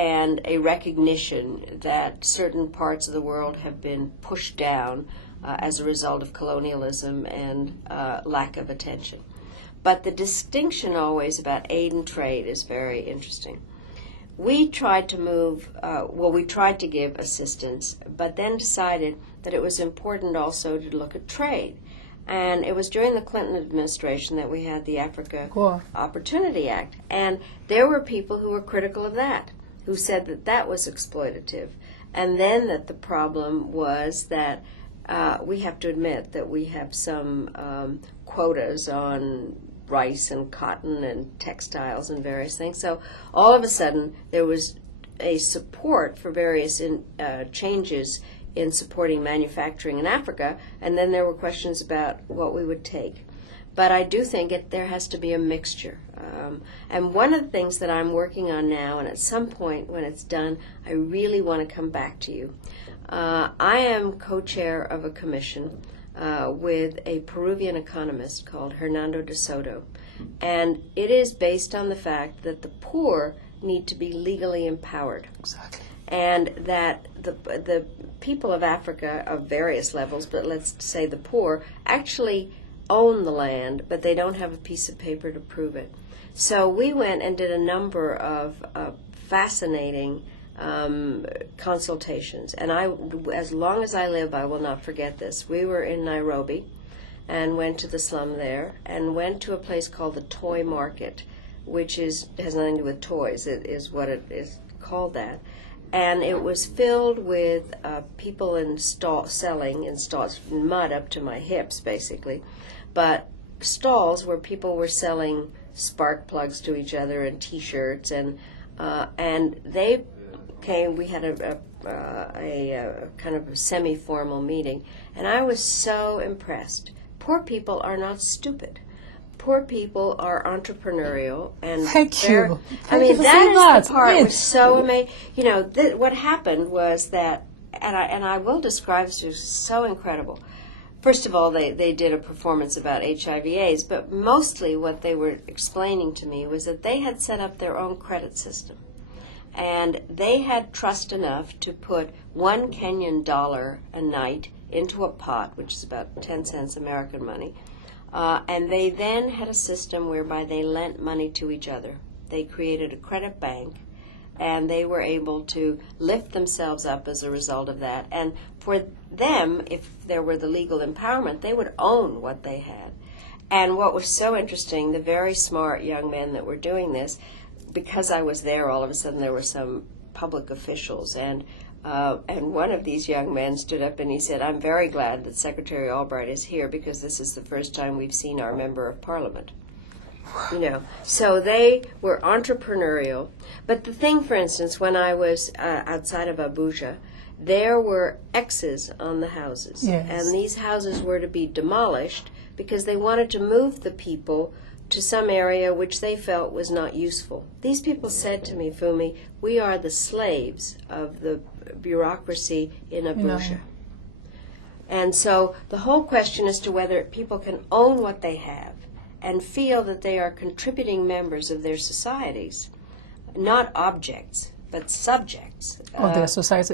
and a recognition that certain parts of the world have been pushed down as a result of colonialism and lack of attention. But the distinction always about aid and trade is very interesting. We tried to we tried to give assistance, but then decided that it was important also to look at trade. And it was during the Clinton administration that we had the Africa Opportunity Act. And there were people who were critical of that, who said that that was exploitative. And then that the problem was that we have to admit that we have some quotas on rice and cotton and textiles and various things. So all of a sudden there was a support for various changes in supporting manufacturing in Africa, and then there were questions about what we would take. But I do think there has to be a mixture. And one of the things that I'm working on now, and at some point when it's done, I really want to come back to you. I am co-chair of a commission with a Peruvian economist called Hernando de Soto. And it is based on the fact that the poor need to be legally empowered. Exactly. And that the people of Africa of various levels, but let's say the poor, actually own the land, but they don't have a piece of paper to prove it. So we went and did a number of fascinating consultations. And as long as I live, I will not forget this. We were in Nairobi and went to the slum there and went to a place called the Toy Market, which has nothing to do with toys. It is what it is called that. And it was filled with people selling in stalls, mud up to my hips, basically. But stalls where people were selling spark plugs to each other and T-shirts, and they came. We had a kind of a semi-formal meeting, and I was so impressed. Poor people are not stupid. Poor people are entrepreneurial, and Thank you. I mean, that is the part yes. was so amazing. You know, what happened was that, and I will describe this as so incredible. First of all, they did a performance about HIV/AIDS, but mostly what they were explaining to me was that they had set up their own credit system, and they had trust enough to put $1 Kenyan a night into a pot, which is about 10 cents American money. And they then had a system whereby they lent money to each other. They created a credit bank, and they were able to lift themselves up as a result of that. And for them, if there were the legal empowerment, they would own what they had. And what was so interesting, the very smart young men that were doing this, because I was there, all of a sudden there were some public officials, and one of these young men stood up and he said, "I'm very glad that Secretary Albright is here because this is the first time we've seen our member of parliament." You know, so they were entrepreneurial. But the thing, for instance, when I was outside of Abuja, there were X's on the houses. Yes. And these houses were to be demolished because they wanted to move the people to some area which they felt was not useful. These people said to me, "Funmi, we are the slaves of the bureaucracy in Abuja." No. And so the whole question as to whether people can own what they have and feel that they are contributing members of their societies, not objects, but subjects. Of their society.